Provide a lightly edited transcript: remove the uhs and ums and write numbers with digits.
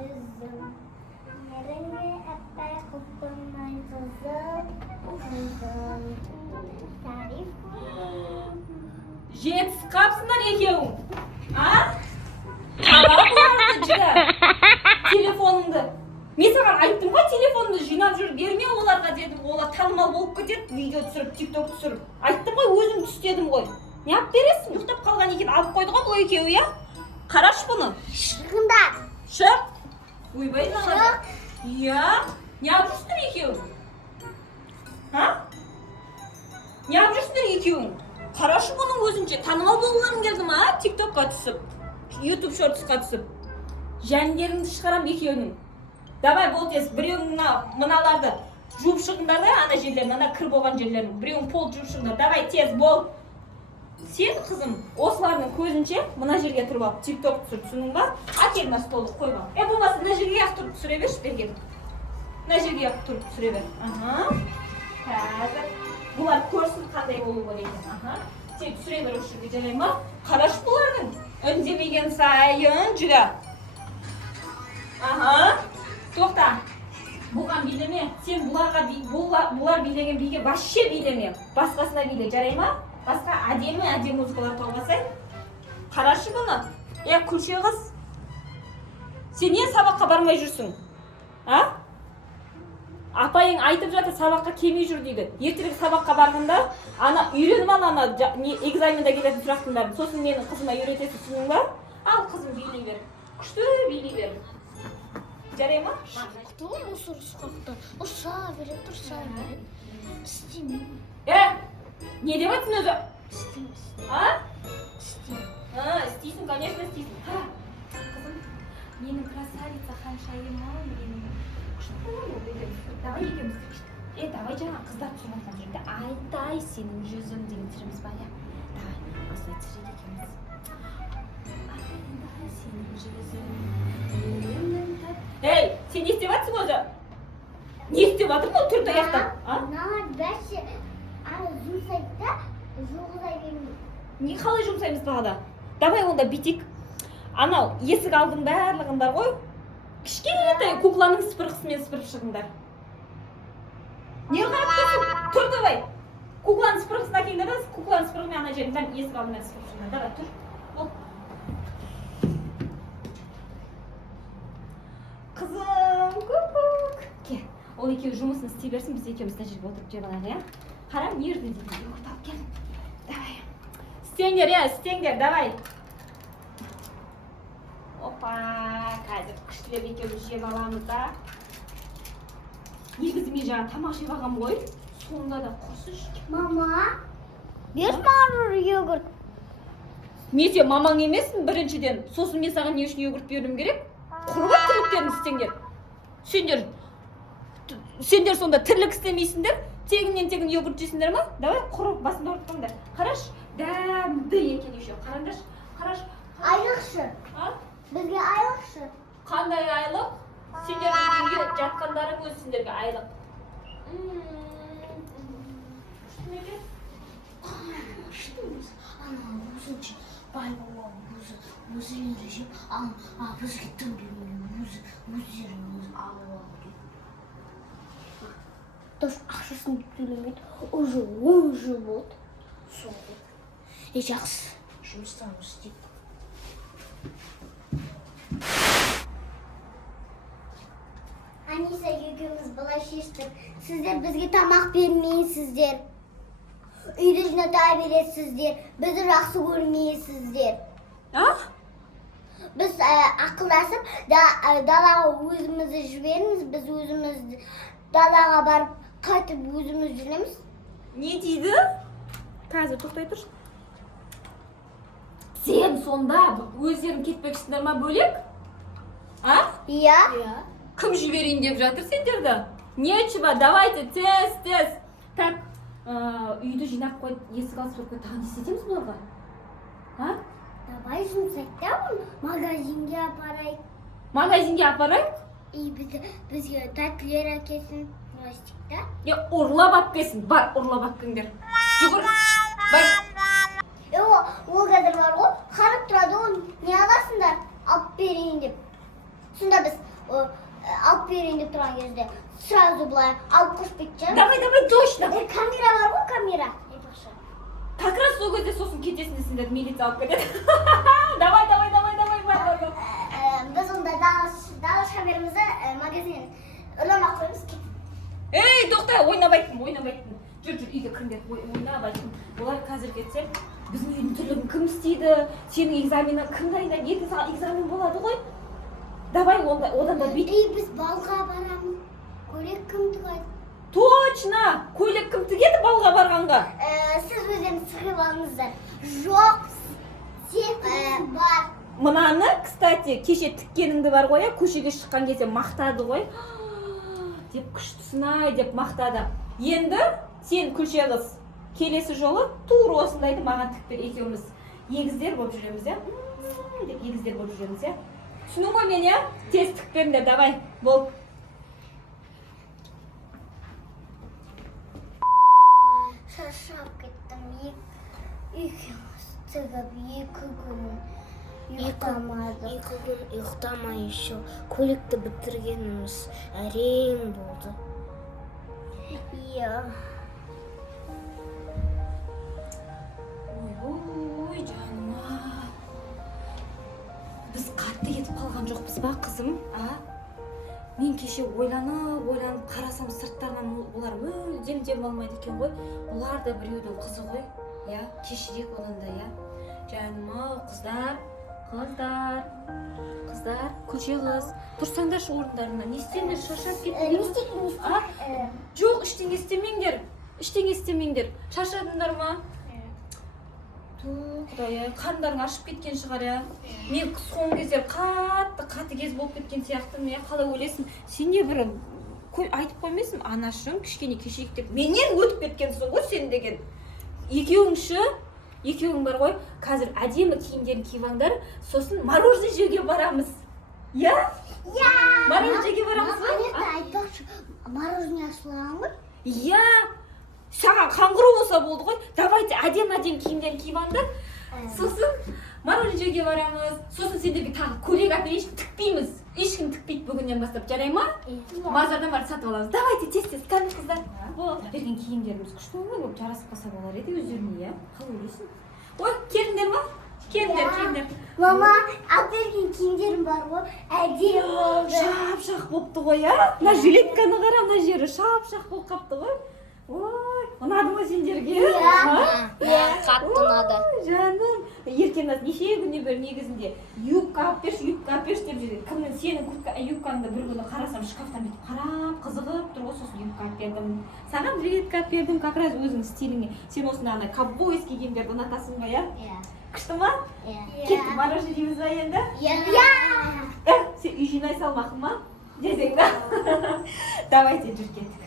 yüzüm. Nereye epey kupamay kızım. Tarif Жетісіп қапсыңдар екеуің. А? Қара бұларды жүра. Телефоныңды. Мен саған айттым ғой, телефоныңды жинап жүр, берме оларға дедім. Олар танымал болып кетеді, видео түсіріп, тикток түсіріп. Айттым ғой, өзім түстедім ғой. Не алып бересің? Ұйықтап қалған екен, алып қойды ғой бұл екеуі, иә? Қарашы бұны. Шықыңдар. Шық. Ойбай налады. Иә? Не алып жүрсіңдер екеуің? А? Не алып жүрсіңдер екеуің? Қарашы бұның өзінше. Танымал болғыларың келді ма? Тиктокқа түсіп, ютуб шортсқа түсіп. Жәндеріңді шығарам екеуінің. Давай бол тез, біреуің мыналарды жуып шығыңдар да, ана жерлерін, ана кір болған жерлерін. Біреуің пол жуып шығыңдар. Давай тез бол. Сен, қызым, осылардың көзінше мына жерге тұрып алып, тикток түсір, түсінің ба? Әкел мына столды қойма. Болмаса, мына жерге ақ тұрып түсіре берші, берген. Мына жерге ақ тұрып түсіре бер. Қазір. Бұлар көрсін қандай болу бар екен. Сен түсіре бер осы жерге, жарай ма? Қарашы бұлардың. Үндемеген сайын жүра. Тоқта. Бұған билеме. Сен бұлар билеген биге вообще билеме. Басқасына биле, жарай ма? Басқа әдемі музыкалар тауғасай. Қарашы бұны. Күлше қыз. Сен не сабаққа бармай жүрсің? Апайың айтып жатыр, сабаққа келмей жүр дейді. Ертеңгі сабаққа барғанда, ана үйреніп ал ана экзаменда келетін сұрақтың бәрін. Сосын менің қызыма үйретесің, түсінің ба? Ал қызым билей бер. Күшті билей бер. Жарай ма? Кто осы сұрақты? Ұша береді, тұрса береді. Істеймін. Не деп айтсын өзі? Істеймін. Істеймін. Істейсің, конечно, істейсің. Қызым, менің красавица ханшайым, менің күшті болады. Давай екеуміз түсірейік. Давай жаңа қыздар түсіріп жатқан жерде айтай сенің жүзің деген түсіреміз ба, иә? Давай, осылай түсірейік екеуміз. Айтай сенің жүзің. Сен не істеп жатсың өзі? Не істеп жатырмын ол төрт аяқтан? Мыналар бәрше жұмсайды да, жұмсай бермейді. Не қалай жұмсаймыз тағы да? Давай онда бүйтейік. Анау есік алдың барлығын бар ғой. Кішкентай кукланың сыпырғысымен сыпырып шығыңдар. Не қарап тұрсың? Тұр давай. Кукланың сыпырғысын әкеліңдер да, кукланың сыпырғымен ана жерін бәрін есік алдымен сыпырып шығыңдар. Давай, тұр. Бол. Қызым, көк. Ке, ол екеуі жұмысын істей берсін, біз екеуміз мына жерге отырып жеп алайық, иә? Қара, не жерде дейді? Ұйықтап кел. Давай. Істеңдер, істеңдер, давай. Опа, қазір күштілеп екеуміз жеп аламыз да. Негізі мен жаңа тамақ жеп алғам ғой. Сонда да құрсы ішкен. Мама, берші маған йогурт. Мен сен мамаң емессің біріншіден. Сосын мен саған не үшін йогурт беруім керек? Құрбат тірліктерін істеңдер. Сендер сонда тірлік істемейсіңдер. Тегіннен йогурт жейсіңдер ма? Давай, құрып басында ұртқаңдар. Қараш, дәмді екен еще. Қараңдаш, қараш. Айлықшы. Бізге айлықшы. Қандай айлық? Сендердің үйге жатқандарың өз сендерге айлық. Ана өзінше бай болған өзі ележеп, бізге тым бермейді, өздері алып алды. Тоже ақшасын төлемейді, уже 10 жыл болды. Соңғы. Жақсы жұмыстан істейді. Аниса екеуміз былай шештік. Сіздер бізге тамақ бермейсіздер. Үйді жинақтай бересіздер. Бізді жақсы көрмейсіздер. Біз ақылдасып далаға өзімізді жіберіңіз. Біз өзіміз далаға барып қайтып өзіміз жүреміз. Не дейді? Қазір тоқтай тұршы. Сен сонда өздерің кетпекшісіңдер ма бөлек? Иә. Кім жіберейін деп жатыр сендерді? Нечего, давайте, тез. Так, үйді жинап қойып, есік алып қойып, тағы не істетеміз бұларға? Давай жұмсайық та оны магазинге апарайық. Магазинге апарайық? Бізге тәттілер әкелсін, пластикта. Ұрлап әпкесін, бар, ұрлап әпкеңдер. Жүгір, бар. Ол қазір бар ғой, қарып тұрады, ол не аласыңдар? алып берейін деп. Сонда біз алып берейін деп тұрған кезде сразу былай алып қошып кетeceğim. Давай, точно. Камера бар ғой, камера. Как раз сол кезде сосын кетесің десіңдер, милиция алып кетеді. Давай, бар. Біз онда дағыш шаберімізді магазин ұрлама қойымыз кет. Ей, тоқта, ойнабайтын. Жүр, үйге кіріңдер, ойнабайтын. Олар қазір кетсе, біздің үйдің түрлігін кім істейді, сенің экзаменің кім дайындайды, ертең саған экзамен болады ғой. Давай, одан да бүйт. Біз балға барамыз. Көйлек кім тігеді? Точно! Көйлек кім тігеді балға барғанға? Сіз өздеріңіз тігіп алыңыздар. Жоқ, сен бар. Мынаны, кстати, кеше тіккеніңді бар ғой, көшеге шыққан кезде мақтады ғой. Деп күштісін-ай деп мақтады. Енді сен күлше қыз келесі жолы тура осындайды маған тік бер, екеуміз егіздер болып жүреміз, иә? Деп егіздер болып жүреміз, иә? Түсінің ғой мен, иә? Тез тік беріңдер, давай, бол. Шаршап кеттім. Екеуміз тігіп 2 күн ұйықтамадық. 2 күн ұйықтамай еще көлікті бітіргеніміз әрең болды. Иә. Ой, жаныма. Біз қатты кетіп қалған жоқпыз ба, қызым? Мен кеше ойланып қарасам сырттарынан олар мүлдем дем алмайды екен ғой. Олар да біреудің қызы ғой. Я, кешірек одан да, я. Жаным-ау, қыздар, күлше қыз. Тұрсаңдаршы орындарына. Не істеңдер, шаршап кеттіңдер? Жоқ, ештеңе істемеңдер. Шаршадыңдар ма? Құдай, қарындарың ашып кеткен шығар, я. Мен соңғы кездер қатты кез болып кеткен сияқтымын, я. Қалай ойлайсың? Сен не бір айтып қоймайсың, анашың кішкене кешейік деп. Менен өтіп кеткенсің ғой сен деген. Екеуің бар ғой, қазір әдемі киімдерін киіп алыңдар, сосын мороженое жеуге барамыз. Я? Мороженое жеуге барамыз ба? Анетті айтпақшы, мороженое ашылған ғой? Я! Саған қаңғыру болса болды ғой. Давайте әдем киімдерін киіп алыңдар. Сосын мороженое жеуге барамыз. Сосын сендерге тағы көйлек әперейінші, тікпейміз. Ешкім тікпейді бүгіннен бастап, жарай ма? Базардан барып сатып аламыз. Давайте тез, кәдімгі қыздар. Берген киімдеріміз күшті болып жарасып қалса болар еді өздеріне, иә? Қалай ойлайсың? Ой, келіңдер ма? Келіңдер. Мама, әперген киімдерім бар ғой, әдемі болды. Шап-шақ болыпты ғой, иә? Мына жилетканы қара, мына жері шап-шақ болып қапты ғой. Ой, ұнады ма сендерге? Иә, қатты ұнады. Жаным, Еркеназ неше күннен бері негізінде юбка алып берші деп жүреді. Кімнің сенің юбкаңды бір күні қарасам шкафтан бүйтіп қарап, қызығып тұр ғой, сосын юбка алып бердім. Саған жилетка алып бердім, как раз өзіңнің стиліңе. Сен осындай ковбойский киімдерді ұнатасың ба, иә? Күшті ма? Кеттік, мороженое жейміз ба енді? Иә. Сен үй жинай салмақың ма? Десең ба? Давайте жүр кеттік.